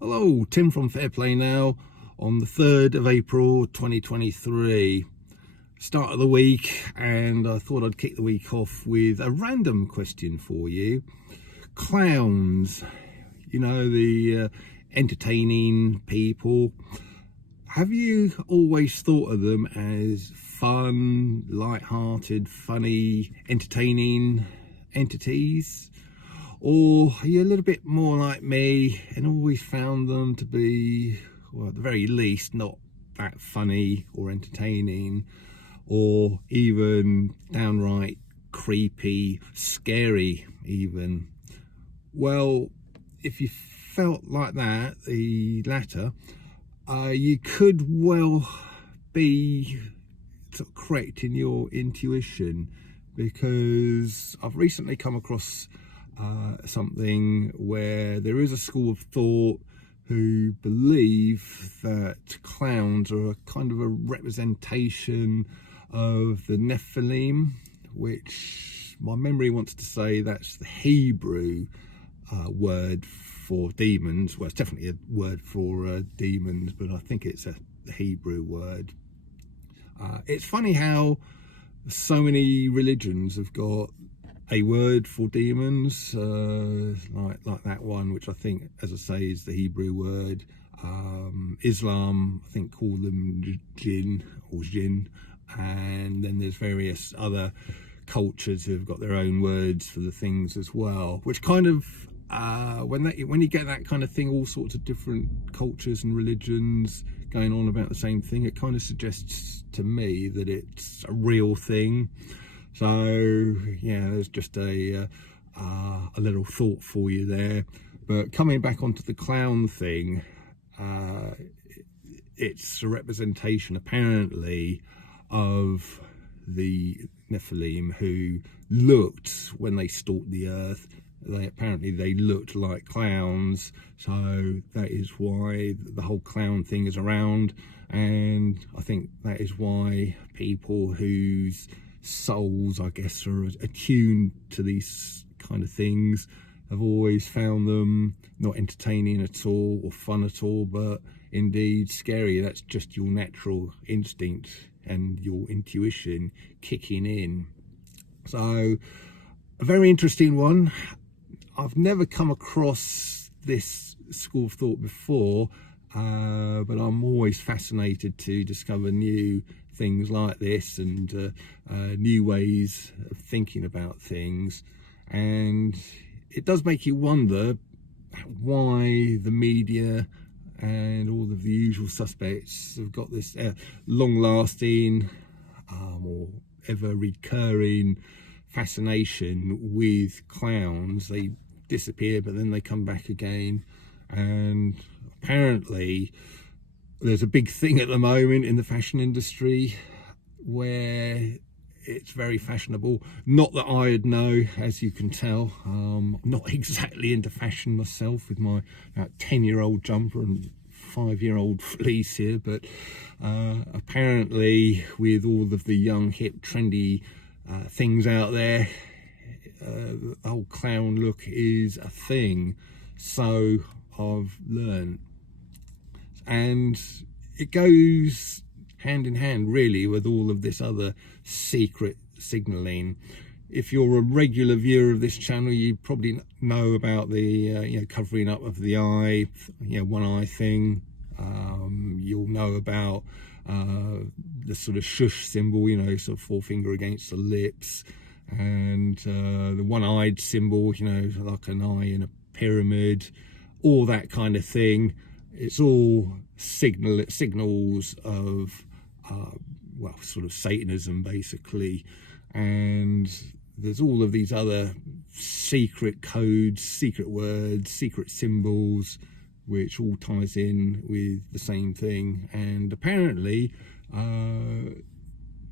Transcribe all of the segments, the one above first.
Hello, Tim from Fairplay Now on the 3rd of April 2023. Start of the week, and I thought I'd kick the week off with a random question for you. Clowns, the entertaining people. Have you always thought of them as fun, light-hearted, funny, entertaining entities? Or are you a little bit more like me and always found them to be, well, at the very least, not that funny or entertaining, or even downright creepy, scary even? Well, if you felt like that, the latter, you could well be sort of correct in your intuition, because I've recently come across something where there is a school of thought who believe that clowns are a kind of a representation of the Nephilim, which my memory wants to say that's the Hebrew word for demons. Well, it's definitely a word for demons, but I think it's a Hebrew word. It's funny how so many religions have got a word for demons, like that one, which I think, as I say, is the Hebrew word. Islam, I think, call them jinn or jinn, and then there's various other cultures who've got their own words for the things as well, which kind of when you get that kind of thing, all sorts of different cultures and religions going on about the same thing, it kind of suggests to me that it's a real thing. So yeah, there's just a little thought for you there. But coming back onto the clown thing, it's a representation apparently of the Nephilim, who looked, when they stalked the earth, they looked like clowns. So that is why the whole clown thing is around, and I think that is why people whose souls, I guess, are attuned to these kind of things have always found them not entertaining at all or fun at all, but indeed scary. That's just your natural instinct and your intuition kicking in. So a very interesting one. I've never come across this school of thought before, but I'm always fascinated to discover new things like this and new ways of thinking about things. And it does make you wonder why the media and all of the usual suspects have got this long-lasting or ever-recurring fascination with clowns. They disappear, but then they come back again, and apparently there's a big thing at the moment in the fashion industry where it's very fashionable. Not that I'd know, as you can tell. I'm not exactly into fashion myself with my 10-year-old jumper and 5-year-old fleece here, but apparently with all of the young, hip, trendy things out there, the whole clown look is a thing. So I've learned, and it goes hand in hand really with all of this other secret signaling. If you're a regular viewer of this channel, you probably know about the covering up of the eye, one eye thing. You'll know about the sort of shush symbol, sort of forefinger against the lips, and the one-eyed symbol, like an eye in a pyramid, all that kind of thing. It's all signals of sort of Satanism, basically. And there's all of these other secret codes, secret words, secret symbols, which all ties in with the same thing. And apparently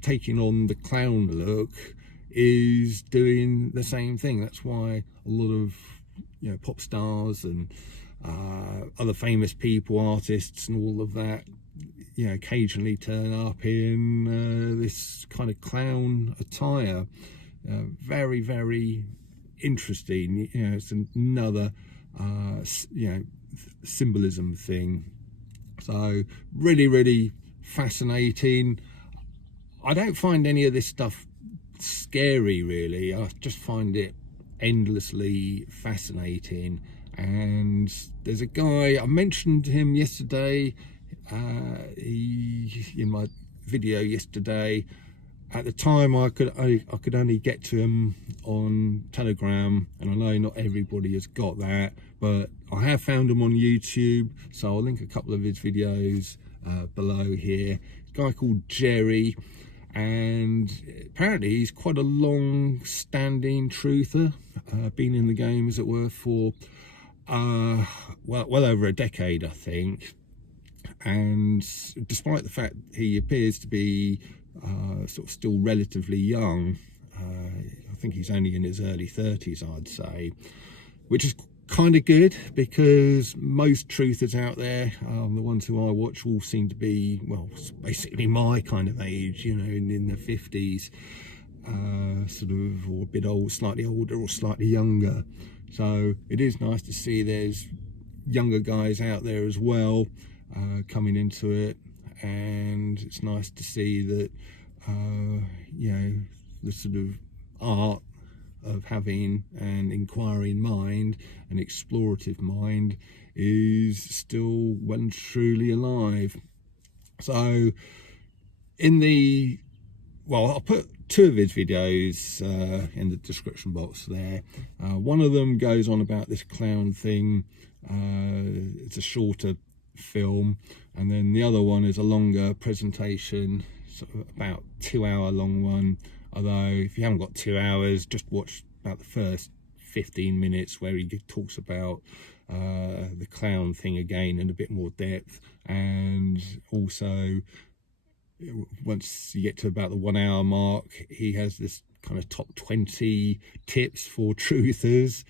taking on the clown look is doing the same thing. That's why a lot of pop stars and other famous people, artists and all of that, occasionally turn up in this kind of clown attire. Very, very interesting. It's another symbolism thing. So really fascinating. I don't find any of this stuff scary, really. I just find it endlessly fascinating. And there's a guy, I mentioned him yesterday, in my video yesterday. At the time, I could only get to him on Telegram, and I know not everybody has got that, but I have found him on YouTube, so I'll link a couple of his videos below here. A guy called Jerry, and apparently he's quite a long-standing truther, been in the game, as it were, for well over a decade, I think. And despite the fact he appears to be sort of still relatively young, I think he's only in his early 30s, I'd say, which is kind of good, because most truthers out there, the ones who I watch, all seem to be, well, basically my kind of age, you know, in their 50s, sort of, or a bit old, slightly older or slightly younger. So it is nice to see there's younger guys out there as well, coming into it, and it's nice to see that you know, the sort of art of having an inquiring mind, an explorative mind, is still well and truly alive. So I'll put two of his videos in the description box there. One of them goes on about this clown thing. It's a shorter film, and then the other one is a longer presentation, sort of about 2 hour long one. Although if you haven't got 2 hours, just watch about the first 15 minutes where he talks about the clown thing again in a bit more depth. And also, once you get to about the 1 hour mark, he has this kind of top 20 tips for truthers,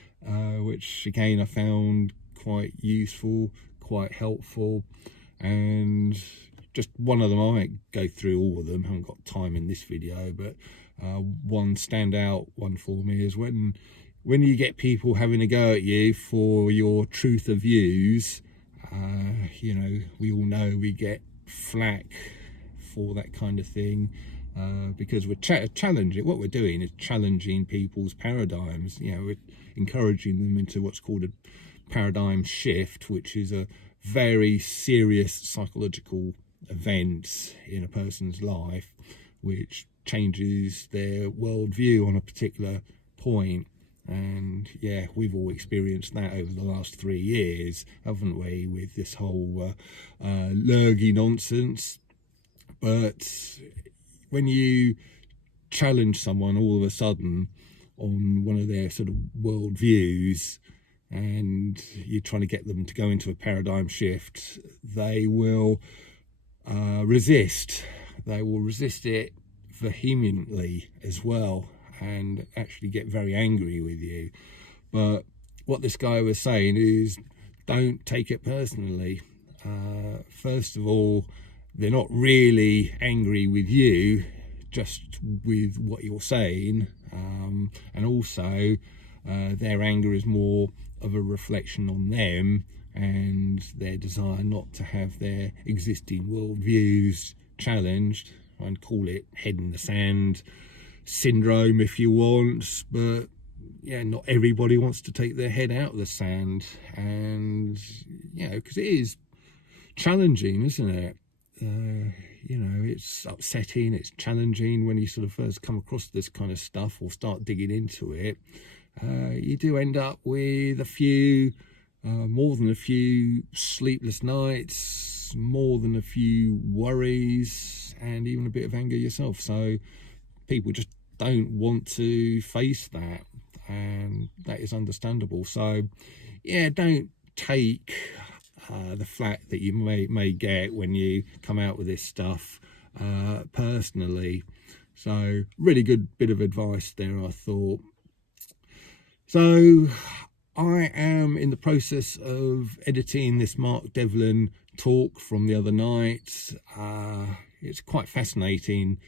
which again I found quite useful, quite helpful. And just one of them, I won't go through all of them, haven't got time in this video, but one standout one for me is when you get people having a go at you for your truth of views. You know, we all know we get flack for that kind of thing, because we're challenging. What we're doing is challenging people's paradigms. You know, we're encouraging them into what's called a paradigm shift, which is a very serious psychological event in a person's life, which changes their worldview on a particular point. And yeah, we've all experienced that over the last 3 years, haven't we, with this whole lurgy nonsense. But when you challenge someone all of a sudden on one of their sort of worldviews, and you're trying to get them to go into a paradigm shift, they will resist. They will resist it vehemently as well, and actually get very angry with you. But what this guy was saying is, don't take it personally. First of all, they're not really angry with you, just with what you're saying, and also their anger is more of a reflection on them and their desire not to have their existing worldviews challenged. I'd call it head in the sand syndrome if you want, but yeah, not everybody wants to take their head out of the sand. And you know, because it is challenging, isn't it? You know, it's upsetting, it's challenging when you sort of first come across this kind of stuff or start digging into it. You do end up with a few, more than a few sleepless nights, more than a few worries, and even a bit of anger yourself. So people just don't want to face that, and that is understandable. So yeah, don't take the flack that you may get when you come out with this stuff personally. So really good bit of advice there, I thought. So I am in the process of editing this Mark Devlin talk from the other night. It's quite fascinating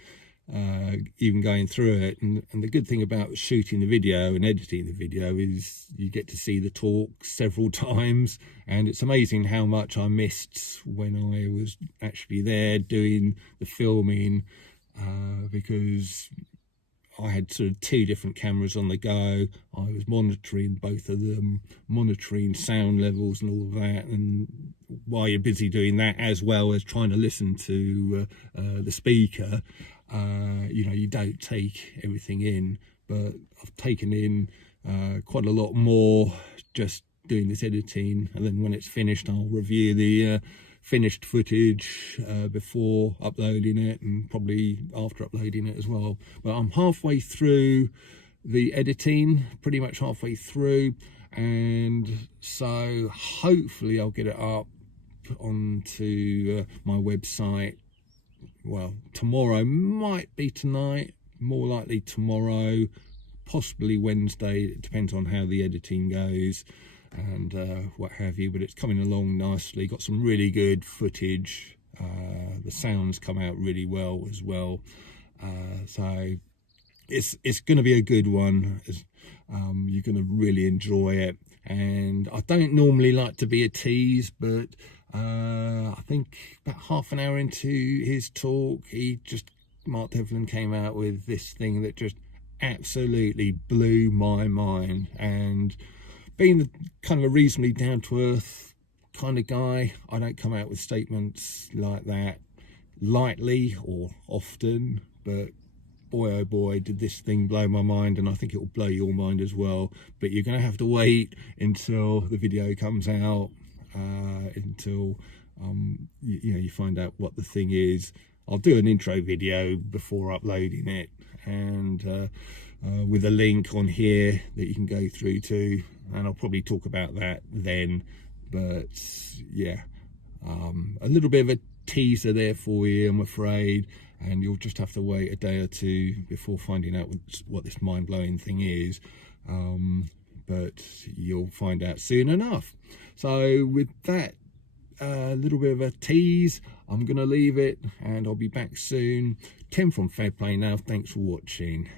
even going through it. And the good thing about shooting the video and editing the video is you get to see the talk several times, and it's amazing how much I missed when I was actually there doing the filming, because I had sort of two different cameras on the go. I was monitoring both of them, monitoring sound levels and all of that, and while you're busy doing that, as well as trying to listen to the speaker, you know, you don't take everything in. But I've taken in quite a lot more just doing this editing, and then when it's finished, I'll review the finished footage before uploading it, and probably after uploading it as well. But I'm halfway through the editing, pretty much halfway through, and so hopefully I'll get it up onto my website. Well, tomorrow, might be tonight, more likely tomorrow, possibly Wednesday. It depends on how the editing goes and what have you, but it's coming along nicely. Got some really good footage. The sounds come out really well as well, so it's going to be a good one. You're going to really enjoy it. And I don't normally like to be a tease, but I think about half an hour into his talk, Mark Devlin came out with this thing that just absolutely blew my mind. And being the kind of a reasonably down-to-earth kind of guy, I don't come out with statements like that lightly or often, but boy oh boy, did this thing blow my mind, and I think it will blow your mind as well. But you're going to have to wait until the video comes out, until you find out what the thing is. I'll do an intro video before uploading it, and with a link on here that you can go through to, and I'll probably talk about that then. But yeah, a little bit of a teaser there for you, I'm afraid, and you'll just have to wait a day or two before finding out what this mind-blowing thing is, but you'll find out soon enough. So with that little bit of a tease, I'm gonna leave it, and I'll be back soon. Tim from Fair Play Now, thanks for watching.